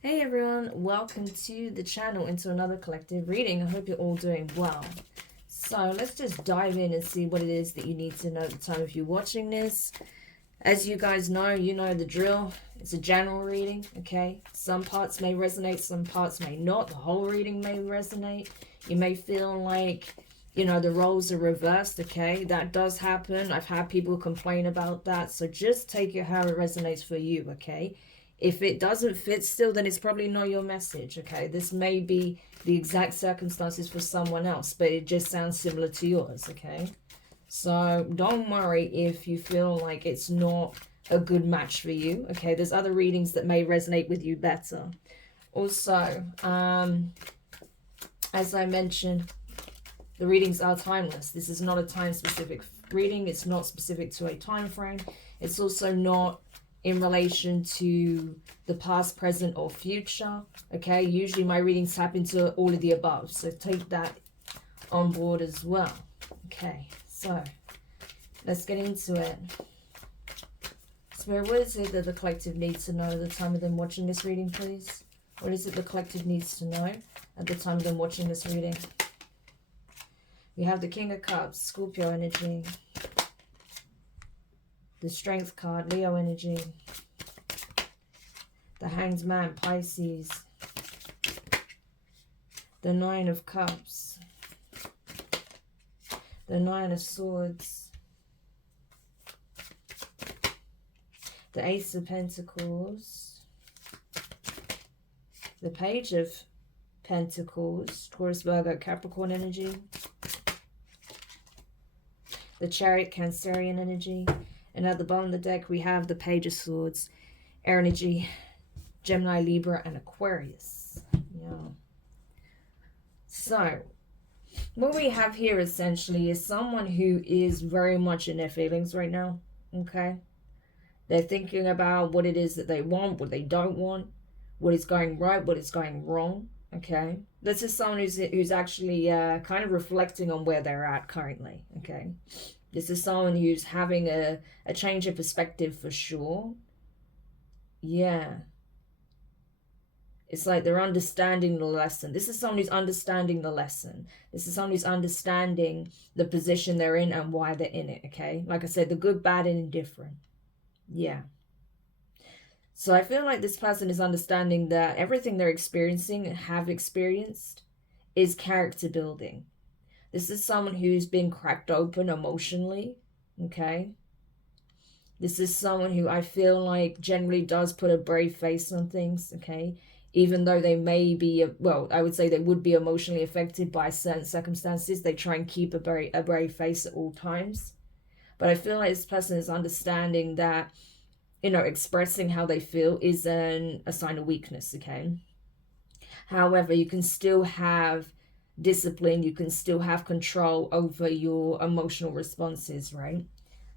Hey everyone, welcome to the channel, into another collective reading. I hope you're all doing well. So let's just dive in and see what it is that you need to know at the time of you watching this. As you guys know, you know the drill. It's a general reading, okay? Some parts may resonate, some parts may not. The whole reading may resonate. You may feel like, you know, the roles are reversed, okay? That does happen. I've had people complain about that. So just take it how it resonates for you, okay? If it doesn't fit still, then it's probably not your message, okay? This may be the exact circumstances for someone else, but it just sounds similar to yours, okay? So don't worry if you feel like it's not a good match for you, okay? There's other readings that may resonate with you better. Also, as I mentioned, the readings are timeless. This is not a time-specific reading. It's not specific to a time frame. It's also not in relation to the past, present, or future, okay? Usually my readings tap into all of the above, so take that on board as well. Okay, so let's get into it. Spirit, what is it that the collective needs to know at the time of them watching this reading, please? What is it the collective needs to know at the time of them watching this reading? We have the King of Cups, Scorpio energy. The Strength card, Leo energy. The Hanged Man, Pisces. The Nine of Cups. The Nine of Swords. The Ace of Pentacles. The Page of Pentacles, Taurus, Virgo, Capricorn energy. The Chariot, Cancerian energy. And at the bottom of the deck, we have the Page of Swords, Air energy, Gemini, Libra, and Aquarius. Yeah. So, what we have here essentially is someone who is very much in their feelings right now, okay? They're thinking about what it is that they want, what they don't want, what is going right, what is going wrong, okay? This is someone who's actually kind of reflecting on where they're at currently, okay? This is someone who's having a change of perspective for sure. Yeah. It's like they're understanding the lesson. This is someone who's understanding the lesson. This is someone who's understanding the position they're in and why they're in it, okay? Like I said, the good, bad, and indifferent. Yeah. So I feel like this person is understanding that everything they're experiencing and have experienced is character building. This is someone who's been cracked open emotionally, okay? This is someone who I feel like generally does put a brave face on things, okay? Even though they may be, well, I would say they would be emotionally affected by certain circumstances, they try and keep a brave face at all times. But I feel like this person is understanding that, you know, expressing how they feel isn't a sign of weakness, okay? However, you can still have discipline, you can still have control over your emotional responses, right?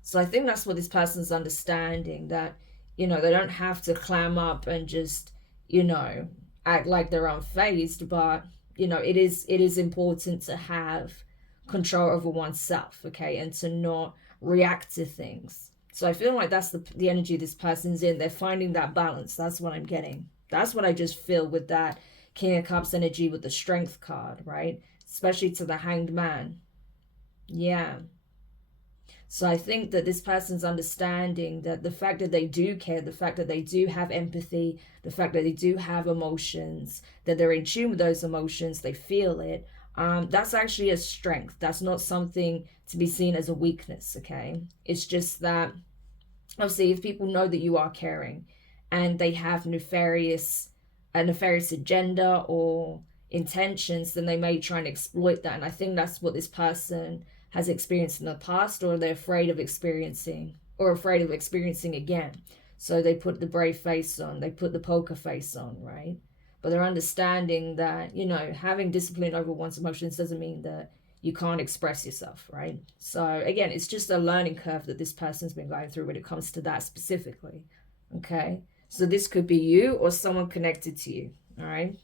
So I think that's what this person's understanding, that, you know, they don't have to clam up and just, you know, act like they're unfazed, but, you know, it is important to have control over oneself, okay, and to not react to things. So I feel like that's the energy this person's in. They're finding that balance. That's what I'm getting. That's what I just feel with that King of Cups energy with the Strength card, right? Especially to the Hanged Man. Yeah. So I think that this person's understanding that the fact that they do care, the fact that they do have empathy, the fact that they do have emotions, that they're in tune with those emotions, they feel it, that's actually a strength. That's not something to be seen as a weakness, okay? It's just that, obviously, if people know that you are caring and they have a nefarious agenda or intentions, then they may try and exploit that. And I think that's what this person has experienced in the past, or they're afraid of experiencing, or afraid of experiencing again. So they put the brave face on, they put the poker face on, right? But they're understanding that, you know, having discipline over one's emotions doesn't mean that you can't express yourself, right? So again, it's just a learning curve that this person's been going through when it comes to that specifically, okay? So this could be you or someone connected to you, all right?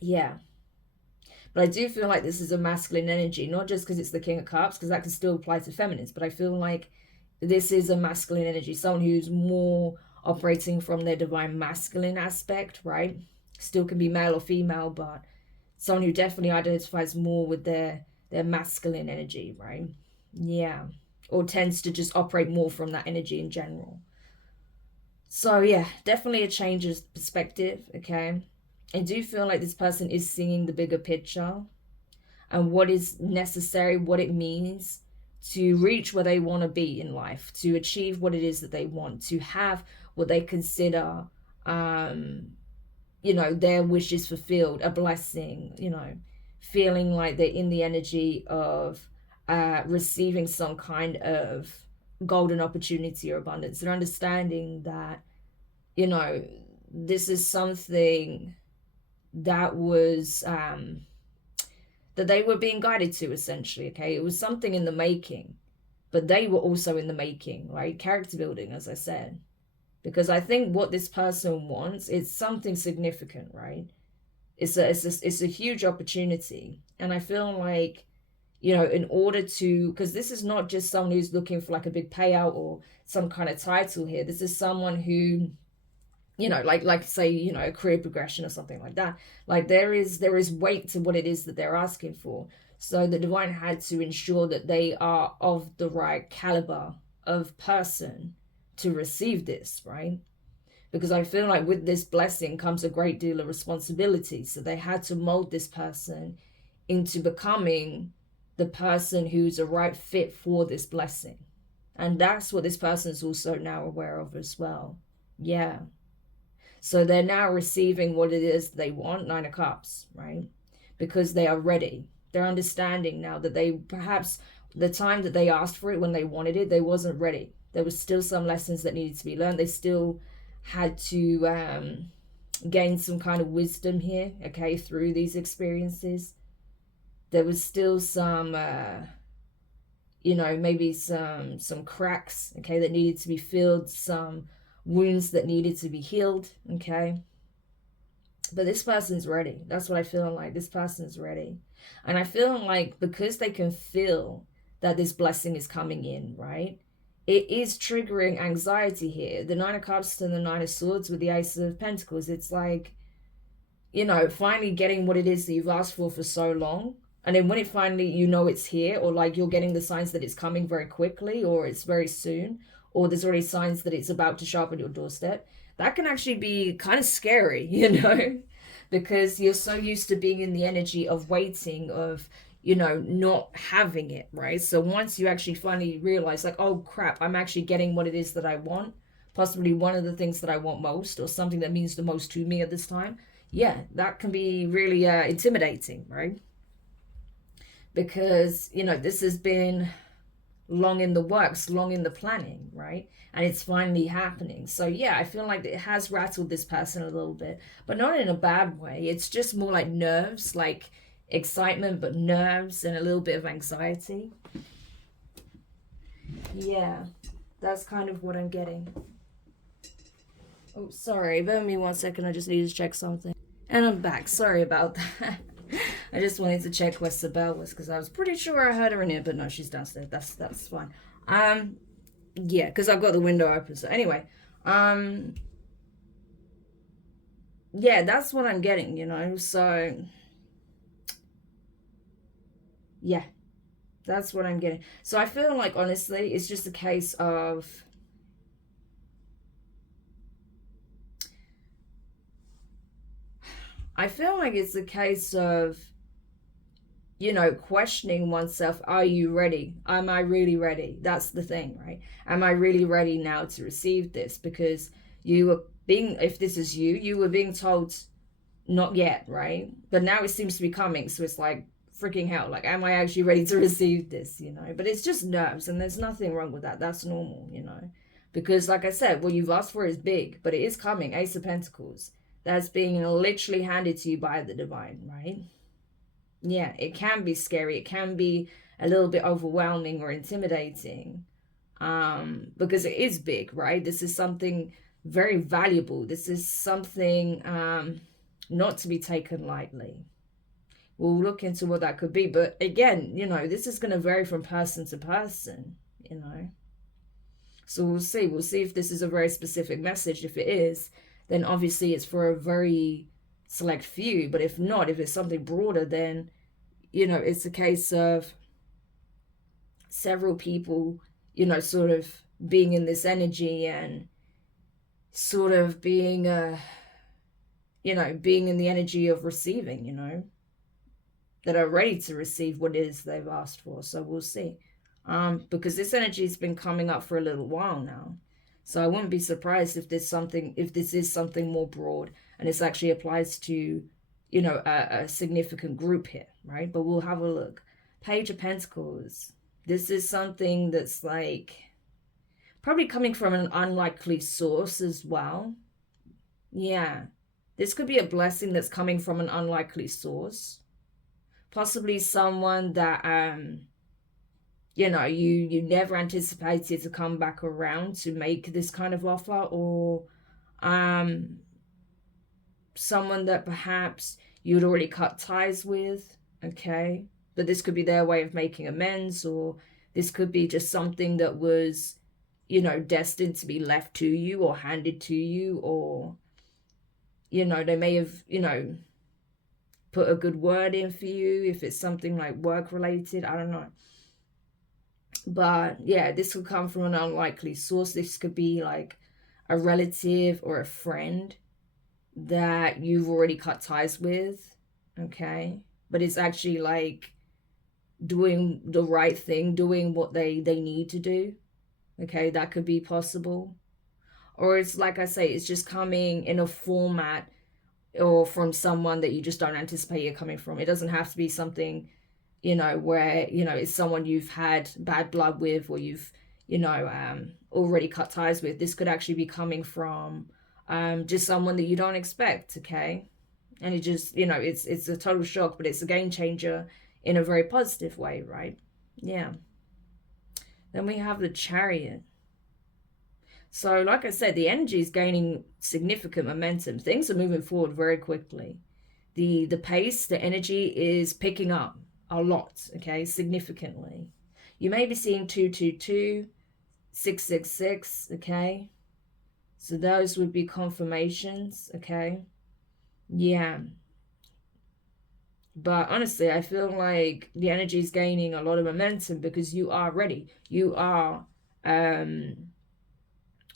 Yeah. But I do feel like this is a masculine energy, not just because it's the King of Cups, because that can still apply to feminines, but I feel like this is a masculine energy, someone who's more operating from their divine masculine aspect, right? Still can be male or female, but someone who definitely identifies more with their masculine energy, right? Yeah. Or tends to just operate more from that energy in general. So yeah, definitely a change of perspective, okay? I do feel like this person is seeing the bigger picture and what is necessary, what it means to reach where they want to be in life, to achieve what it is that they want, to have what they consider, their wishes fulfilled, a blessing, feeling like they're in the energy of receiving some kind of golden opportunity or abundance. They're understanding that, this is something that was that they were being guided to, essentially. Okay, it was something in the making, but they were also in the making, right? Character building, as I said, because I think what this person wants is something significant, right? It's a huge opportunity, and I feel like, in order to, because this is not just someone who's looking for like a big payout or some kind of title here. This is someone who, like say, a career progression or something like that. Like there is weight to what it is that they're asking for. So the divine had to ensure that they are of the right caliber of person to receive this, right? Because I feel like with this blessing comes a great deal of responsibility. So they had to mold this person into becoming the person who's a right fit for this blessing. And that's what this person is also now aware of as well. Yeah. So they're now receiving what it is they want, 9 of Cups, right? Because they are ready. They're understanding now that they perhaps the time that they asked for it, when they wanted it, they wasn't ready. There was still some lessons that needed to be learned. They still had to gain some kind of wisdom here, okay, through these experiences. There was still some, maybe some cracks, okay, that needed to be filled, some wounds that needed to be healed, okay? But this person's ready. That's what I feel like. This person's ready. And I feel like because they can feel that this blessing is coming in, right? It is triggering anxiety here. The 9 of Cups and the 9 of Swords with the Ace of Pentacles. It's like, finally getting what it is that you've asked for so long. And then when it finally, it's here, or like you're getting the signs that it's coming very quickly, or it's very soon, or there's already signs that it's about to show up at your doorstep, that can actually be kind of scary, because you're so used to being in the energy of waiting, of, not having it, right? So once you actually finally realize, like, oh crap, I'm actually getting what it is that I want, possibly one of the things that I want most, or something that means the most to me at this time, yeah, that can be really intimidating, right? Because, this has been long in the works, long in the planning, right? And it's finally happening. So yeah, I feel like it has rattled this person a little bit, but not in a bad way. It's just more like nerves, like excitement, but nerves and a little bit of anxiety. Yeah, that's kind of what I'm getting. Oh, sorry, bear with me 1 second. I just need to check something. And I'm back. Sorry about that. I just wanted to check where Sibel was, because I was pretty sure I heard her in here, but no, she's downstairs. That's fine. Yeah, because I've got the window open. So anyway, yeah, that's what I'm getting, so yeah, that's what I'm getting. So I feel like, honestly, it's just a case of, I feel like it's a case of, questioning oneself. Are you ready? Am I really ready? That's the thing, right? Am I really ready now to receive this? Because you were being, if this is you were being told not yet, right? But now it seems to be coming. So it's like, freaking hell, like, am I actually ready to receive this, But it's just nerves, and there's nothing wrong with that. That's normal, Because like I said, what you've asked for is big, but it is coming. Ace of Pentacles. That's being literally handed to you by the divine, right? Yeah, it can be scary. It can be a little bit overwhelming or intimidating, because it is big, right? This is something very valuable. This is something not to be taken lightly. We'll look into what that could be. But again, this is going to vary from person to person, So we'll see. We'll see if this is a very specific message. If it is, then obviously it's for a very select few. But if not, if it's something broader, then, you know, it's a case of several people, you know, sort of being in this energy and sort of being, you know, being in the energy of receiving, you know, that are ready to receive what it is they've asked for. So we'll see. Because this energy has been coming up for a little while now. So I wouldn't be surprised if this is something more broad and this actually applies to, you know, a significant group here, right? But we'll have a look. Page of Pentacles. This is something that's like probably coming from an unlikely source as well. Yeah. This could be a blessing that's coming from an unlikely source. Possibly someone that, you know, you never anticipated to come back around to make this kind of offer, or someone that perhaps you'd already cut ties with, okay? But this could be their way of making amends, or this could be just something that was, you know, destined to be left to you or handed to you, or, you know, they may have, you know, put a good word in for you if it's something like work related. I don't know. But yeah, this would come from an unlikely source. This could be like a relative or a friend that you've already cut ties with, okay? But it's actually like doing the right thing, doing what they need to do, okay? That could be possible. Or it's like I say, it's just coming in a format or from someone that you just don't anticipate it coming from. It doesn't have to be something, you know, where, you know, it's someone you've had bad blood with, or you've, you know, already cut ties with. This could actually be coming from just someone that you don't expect, okay? And it just, you know, it's a total shock, but it's a game changer in a very positive way, right? Yeah. Then we have the Chariot. So like I said, the energy is gaining significant momentum. Things are moving forward very quickly. The pace, the energy is picking up a lot, okay, significantly. You may be seeing 222, 666, okay? So those would be confirmations, okay? Yeah. But honestly, I feel like the energy is gaining a lot of momentum because you are ready. You are,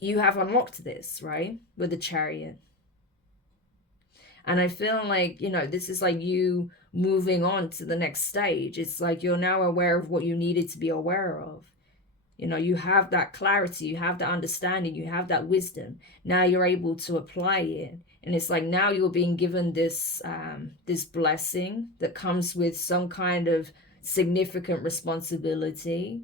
you have unlocked this, right? With the Chariot. And I feel like, you know, this is like you moving on to the next stage. It's like you're now aware of what you needed to be aware of. You know, you have that clarity, you have that understanding, you have that wisdom. Now you're able to apply it. And it's like now you're being given this this blessing that comes with some kind of significant responsibility.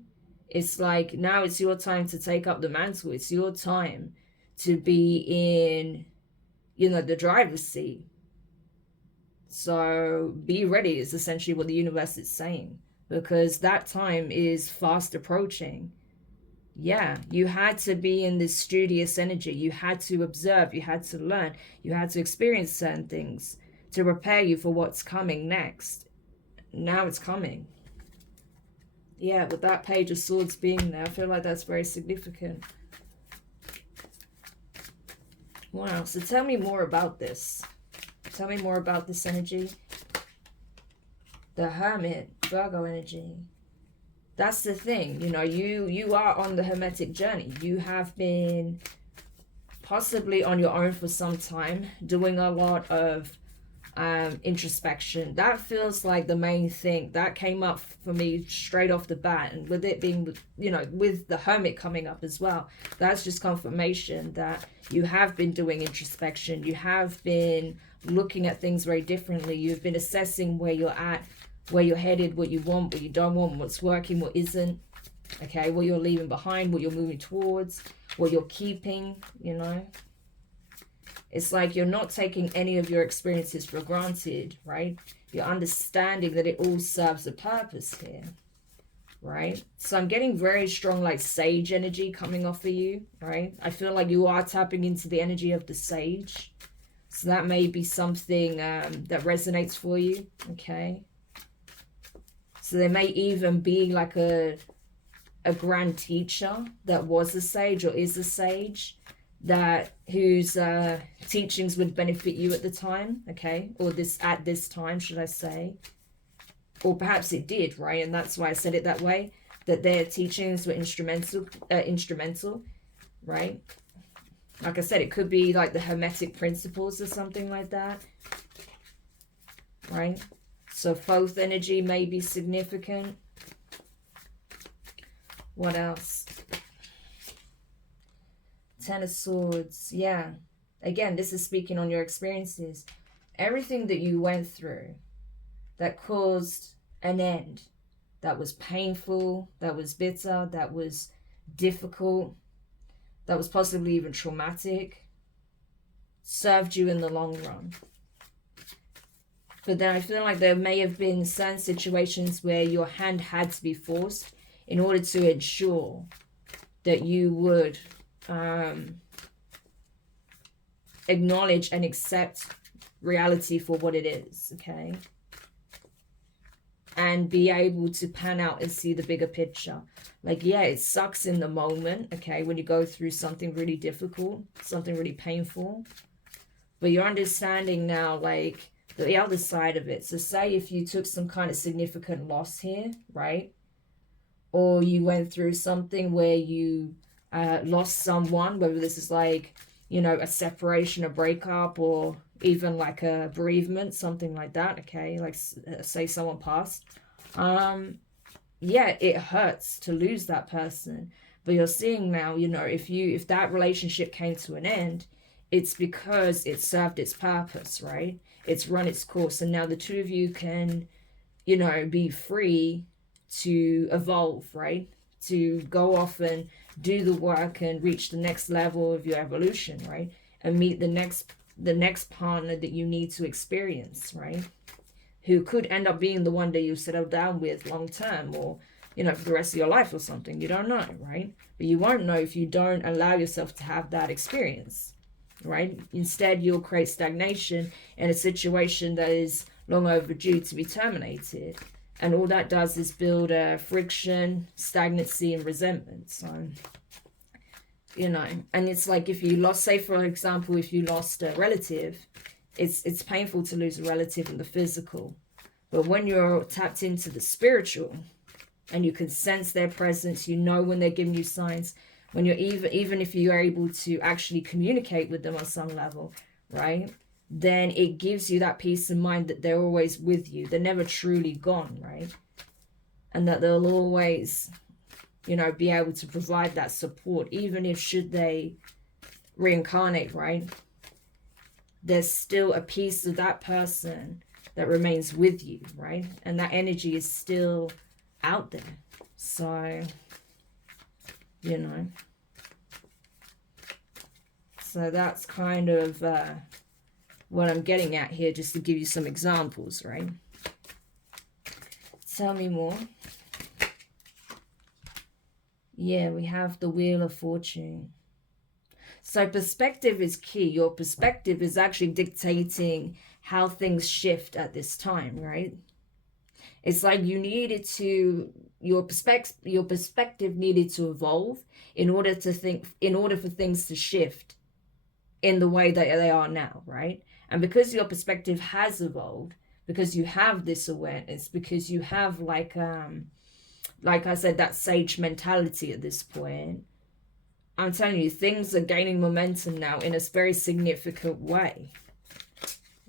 It's like now it's your time to take up the mantle. It's your time to be in, you know, the driver's seat. So be ready is essentially what the universe is saying, because that time is fast approaching. Yeah, you had to be in this studious energy. You had to observe, you had to learn, you had to experience certain things to prepare you for what's coming next. Now it's coming. Yeah, with that Page of Swords being there, I feel like that's very significant. Wow, so tell me more about this. Tell me more about this energy. The Hermit, Virgo energy. That's the thing, you know, you are on the Hermetic journey. You have been possibly on your own for some time, doing a lot of introspection. That feels like the main thing that came up for me straight off the bat. And with it being, you know, with the Hermit coming up as well, that's just confirmation that you have been doing introspection. You have been looking at things very differently. You've been assessing where you're at, where you're headed, what you want, what you don't want, what's working, what isn't, okay, what you're leaving behind, what you're moving towards, what you're keeping, you know. It's like you're not taking any of your experiences for granted, right? You're understanding that it all serves a purpose here, right? So I'm getting very strong like sage energy coming off of you, right? I feel like you are tapping into the energy of the sage. So that may be something that resonates for you, okay? So there may even be like a a grand teacher that was a sage or is a sage, that whose teachings would benefit you at the time, okay, or at this time, should I say, or perhaps it did, right? And that's why I said it that way, that their teachings were instrumental, right? Like I said, it could be like the Hermetic principles or something like that, right? So Thoth energy may be significant. What else? Ten of Swords. Yeah. Again, this is speaking on your experiences. Everything that you went through that caused an end, that was painful, that was bitter, that was difficult, that was possibly even traumatic, served you in the long run. But then I feel like there may have been certain situations where your hand had to be forced in order to ensure that you would acknowledge and accept reality for what it is, okay? And be able to pan out and see the bigger picture. Like, yeah, it sucks in the moment, okay, when you go through something really difficult, something really painful. But you're understanding now, like, the other side of it. So say if you took some kind of significant loss here, right? Or you went through something where you lost someone, whether this is like, you know, a separation, a breakup, or even like a bereavement, something like that, okay? Like, say someone passed. Yeah, it hurts to lose that person. But you're seeing now, you know, if that relationship came to an end, it's because it served its purpose, right? It's run its course. And now the two of you can, you know, be free to evolve, right? To go off and do the work and reach the next level of your evolution, right? And meet the next partner that you need to experience, right? Who could end up being the one that you settle down with long term, or, you know, for the rest of your life or something. You don't know, right? But you won't know if you don't allow yourself to have that experience, right? Instead, you'll create stagnation in a situation that is long overdue to be terminated. And all that does is build a friction, stagnancy, and resentment. So, you know, and it's like if you lost, say for example, if you lost a relative, it's painful to lose a relative in the physical. But when you're tapped into the spiritual and you can sense their presence, you know when they're giving you signs, when you're even if you're able to actually communicate with them on some level, right? Then it gives you that peace of mind that they're always with you. They're never truly gone, right? And that they'll always, you know, be able to provide that support, even if should they reincarnate, right? There's still a piece of that person that remains with you, right? And that energy is still out there. So, you know. So that's kind of what I'm getting at here, just to give you some examples, right? Tell me more. Yeah, we have the Wheel of Fortune. So perspective is key. Your perspective is actually dictating how things shift at this time, right? It's like you needed to, your perspective needed to evolve in order for things to shift in the way that they are now, right? And because your perspective has evolved, because you have this awareness, because you have like I said, that sage mentality at this point, I'm telling you, things are gaining momentum now in a very significant way.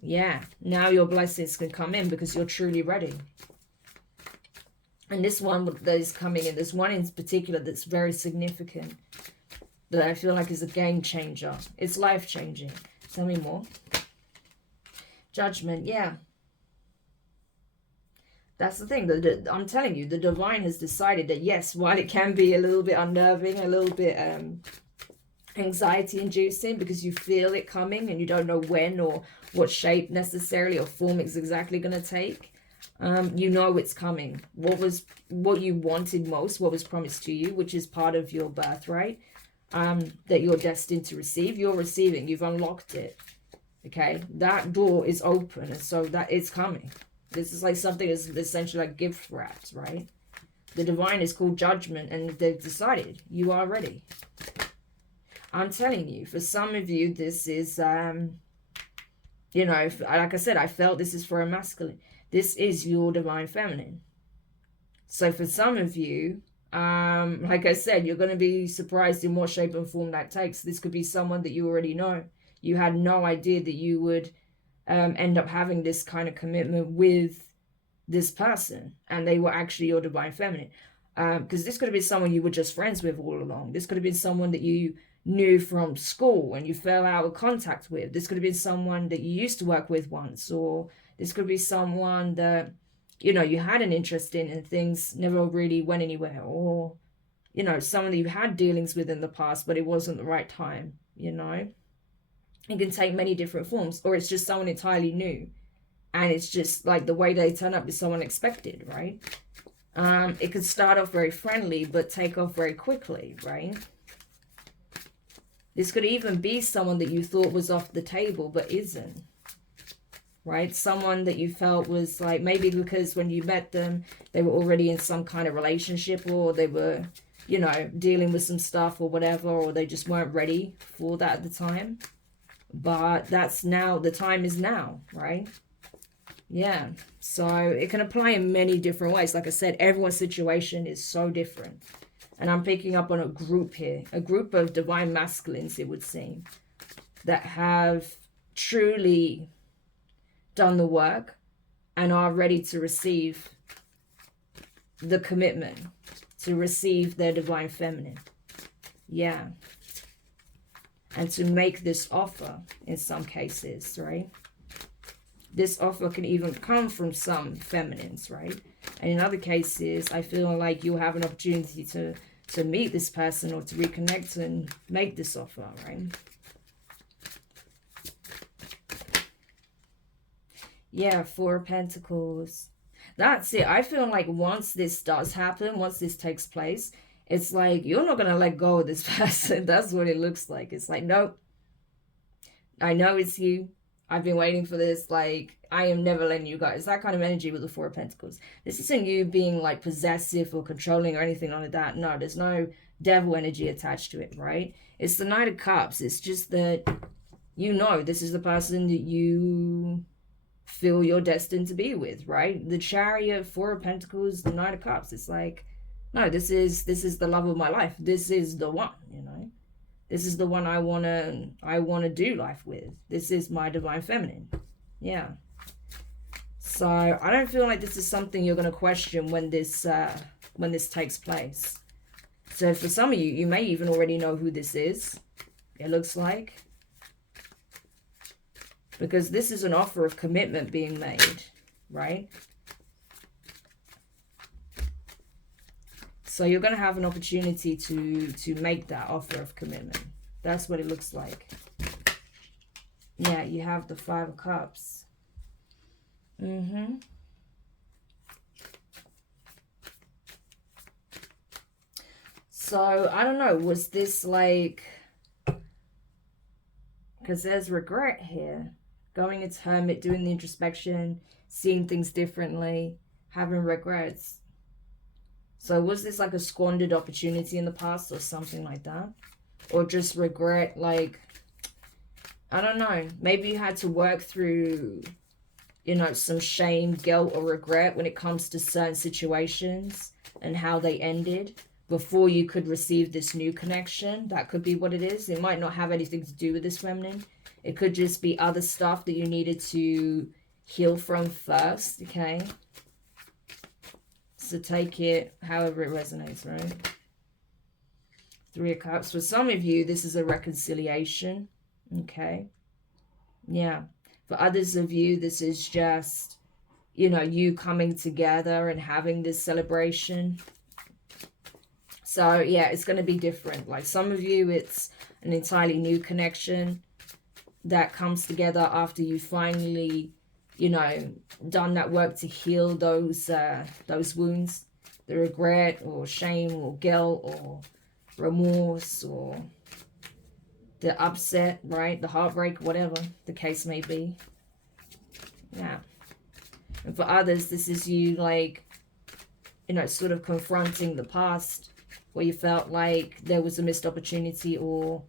Yeah, now your blessings can come in because you're truly ready. And this one that is coming in, there's one in particular that's very significant, that I feel like is a game changer. It's life-changing. Tell me more. Judgment, yeah. That's the thing. I'm telling you, the divine has decided that, yes, while it can be a little bit unnerving, a little bit anxiety-inducing because you feel it coming and you don't know when or what shape necessarily or form it's exactly going to take, you know it's coming. What you wanted most, what was promised to you, which is part of your birthright, that you're destined to receive, you're receiving. You've unlocked it. Okay, that door is open, and so that it's coming. This is like something is essentially like gift wrapped, right? The divine is called Judgment, and they've decided you are ready. I'm telling you, for some of you, this is, you know, like I said, I felt this is for a masculine. This is your divine feminine. So for some of you, like I said, you're going to be surprised in what shape and form that takes. This could be someone that you already know. You had no idea that you would end up having this kind of commitment with this person, and they were actually your divine feminine. Because this could have been someone you were just friends with all along. This could have been someone that you knew from school and you fell out of contact with. This could have been someone that you used to work with once, or this could be someone that, you know, you had an interest in and things never really went anywhere, or, you know, someone that you had dealings with in the past, but it wasn't the right time, you know. It can take many different forms, or it's just someone entirely new, and it's just like the way they turn up is so unexpected, right? It could start off very friendly, but take off very quickly, right? This could even be someone that you thought was off the table, but isn't, right? Someone that you felt was like, maybe because when you met them, they were already in some kind of relationship, or they were, you know, dealing with some stuff or whatever, or they just weren't ready for that at the time. But that's now, the time is now, right? Yeah, so it can apply in many different ways. Like I said, everyone's situation is so different. And I'm picking up on a group here, a group of divine masculines, it would seem, that have truly done the work and are ready to receive the commitment, to receive their divine feminine. Yeah. And to make this offer in some cases, right? This offer can even come from some feminines, right? And in other cases, I feel like you'll have an opportunity to meet this person or to reconnect and make this offer, right? Yeah, Four of Pentacles. That's it. I feel like once this does happen, once this takes place, it's like you're not going to let go of this person. That's what it looks like. It's like, nope, I know it's you. I've been waiting for this. Like, I am never letting you go. It's that kind of energy with the Four of Pentacles. This isn't you being like possessive or controlling or anything like that. No, there's no devil energy attached to it, right? It's the Knight of Cups. It's just that, you know, this is the person that you feel you're destined to be with, right? The Chariot, Four of Pentacles, the Knight of Cups. It's like, no, this is the love of my life. This is the one, you know. This is the one I wanna do life with. This is my divine feminine. Yeah. So I don't feel like this is something you're gonna question when this takes place. So for some of you, you may even already know who this is. It looks like, because this is an offer of commitment being made, right? So you're going to have an opportunity to make that offer of commitment. That's what it looks like. Yeah, you have the Five of Cups. So, I don't know. Was this like... Because there's regret here. Going into hermit, doing the introspection, seeing things differently, having regrets. So was this like a squandered opportunity in the past or something like that? Or just regret, like, I don't know. Maybe you had to work through, you know, some shame, guilt, or regret when it comes to certain situations and how they ended before you could receive this new connection. That could be what it is. It might not have anything to do with this feminine. It could just be other stuff that you needed to heal from first, okay? So take it however it resonates, right? Three of Cups. For some of you, this is a reconciliation, okay? Yeah. For others of you, this is just, you know, you coming together and having this celebration. So, yeah, it's going to be different. Like some of you, it's an entirely new connection that comes together after you finally, you know, done that work to heal those wounds, the regret or shame or guilt or remorse or the upset, right? The heartbreak, whatever the case may be. Yeah. And for others, this is you like you know, sort of confronting the past where you felt like there was a missed opportunity, or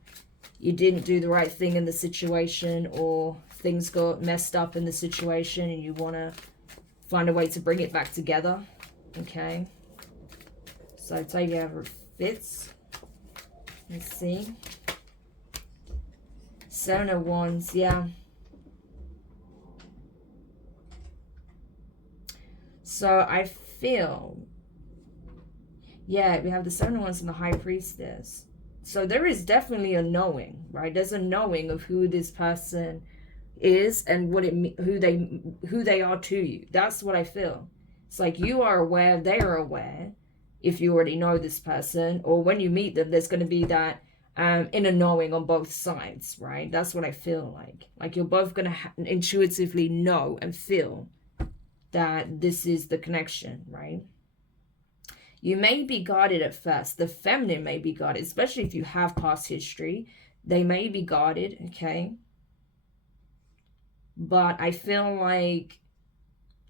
you didn't do the right thing in the situation, or things got messed up in the situation and you want to find a way to bring it back together. Okay, so take it however it fits. Let's see. 7 of Wands, yeah. So I feel, yeah, we have the 7 of Wands and the High Priestess. So there is definitely a knowing, right? There's a knowing of who this person is and what it, who they are to you. That's what I feel. It's like you are aware, they are aware, if you already know this person, or when you meet them, there's going to be that inner knowing on both sides, right? That's what I feel like. Like you're both going to intuitively know and feel that this is the connection, right? You may be guarded at first. The feminine may be guarded, especially if you have past history. They may be guarded, okay? But I feel like,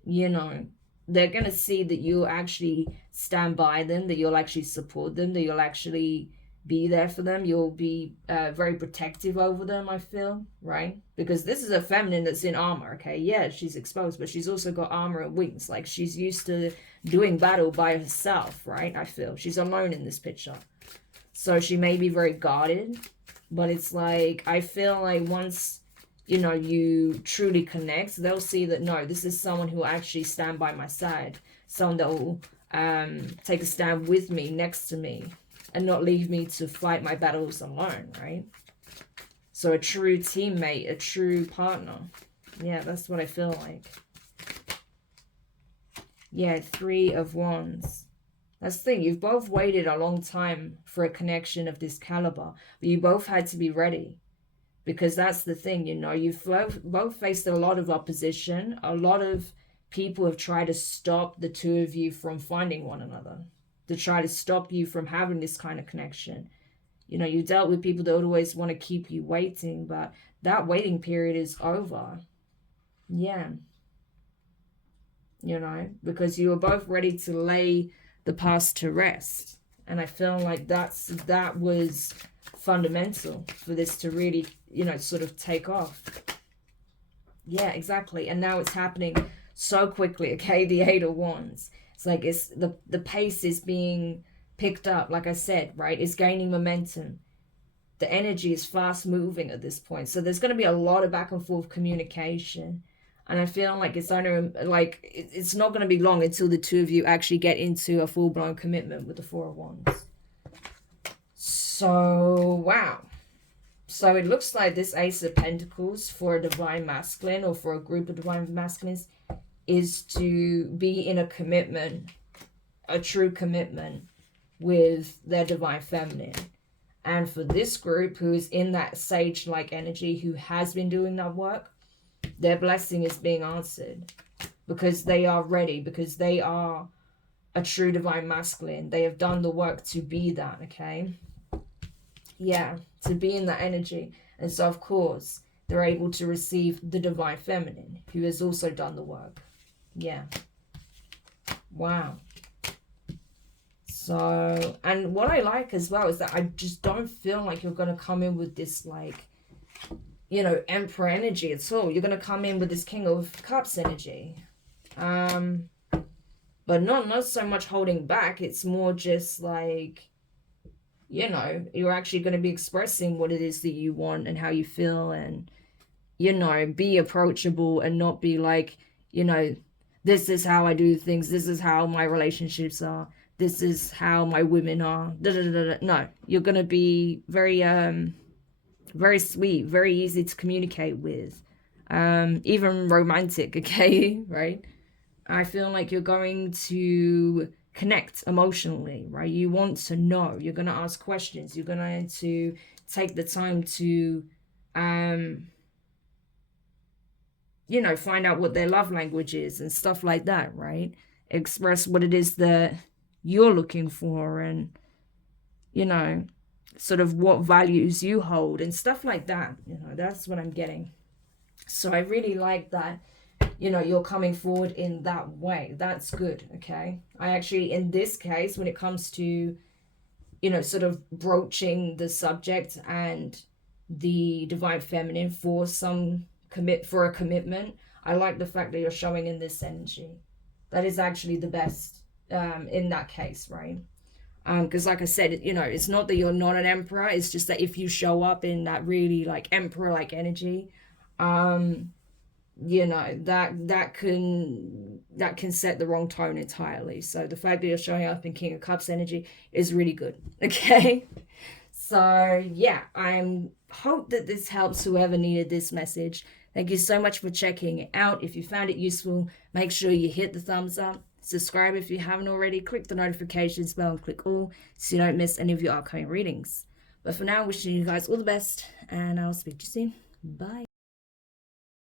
you know, they're going to see that you'll actually stand by them, that you'll actually support them, that you'll actually be there for them. You'll be very protective over them, I feel, right? Because this is a feminine that's in armor, okay? Yeah, she's exposed, but she's also got armor and wings. Like, she's used to doing battle by herself, right? I feel she's alone in this picture. So she may be very guarded, but it's like, I feel like once, you know, you truly connect, they'll see that, no, this is someone who will actually stand by my side. Someone that will take a stand with me, next to me, and not leave me to fight my battles alone, right? So a true teammate, a true partner. Yeah, that's what I feel like. Yeah, 3 of Wands. That's the thing. You've both waited a long time for a connection of this caliber, but you both had to be ready. Because that's the thing, you know, you've both faced a lot of opposition. A lot of people have tried to stop the two of you from finding one another, to try to stop you from having this kind of connection. You know, you dealt with people that would always want to keep you waiting, but that waiting period is over. Yeah. You know, because you were both ready to lay the past to rest. And I feel like that was fundamental for this to really, you know, sort of take off. Yeah, exactly. And now it's happening so quickly, okay? The 8 of Wands. It's like it's the pace is being picked up, like I said, right? It's gaining momentum. The energy is fast moving at this point. So there's going to be a lot of back and forth communication. And I feel like it's only, like, it's not going to be long until the two of you actually get into a full-blown commitment with the 4 of Wands. So, wow. So it looks like this Ace of Pentacles for a Divine Masculine, or for a group of Divine Masculines, is to be in a commitment, a true commitment with their Divine Feminine. And for this group who is in that sage-like energy, who has been doing that work, their blessing is being answered because they are ready, because they are a true Divine Masculine. They have done the work to be that, okay? Yeah, to be in that energy. And so, of course, they're able to receive the Divine Feminine, who has also done the work. Yeah. Wow. So, and what I like as well is that I just don't feel like you're going to come in with this, like, you know, Emperor energy at all. You're going to come in with this King of Cups energy. But not so much holding back. It's more just like, you know, you're actually going to be expressing what it is that you want and how you feel, and, you know, be approachable and not be like, you know, this is how I do things. This is how my relationships are. This is how my women are. Da, da, da, da. No, you're going to be very, very sweet, very easy to communicate with, even romantic, okay, right? I feel like you're going to connect emotionally, right? You want to know. You're going to ask questions. You're going to take the time to, you know, find out what their love language is and stuff like that, right? Express what it is that you're looking for, and, you know, sort of what values you hold and stuff like that. You know, that's what I'm getting. So I really like that. you know, you're coming forward in that way. That's good, okay? I actually, in this case, when it comes to, you know, sort of broaching the subject and the divine feminine for a commitment, I like the fact that you're showing in this energy. That is actually the best in that case, right? Because like I said, you know, it's not that you're not an emperor, it's just that if you show up in that really like emperor like energy, you know, that can set the wrong tone entirely. So the fact that you're showing up in King of Cups energy is really good. Okay, so yeah, I hope that this helps whoever needed this message. Thank you so much for checking it out. If you found it useful, make sure you hit the thumbs up. Subscribe if you haven't already. Click the notifications bell and click all so you don't miss any of your upcoming readings. But for now, wishing you guys all the best, and I'll speak to you soon. Bye.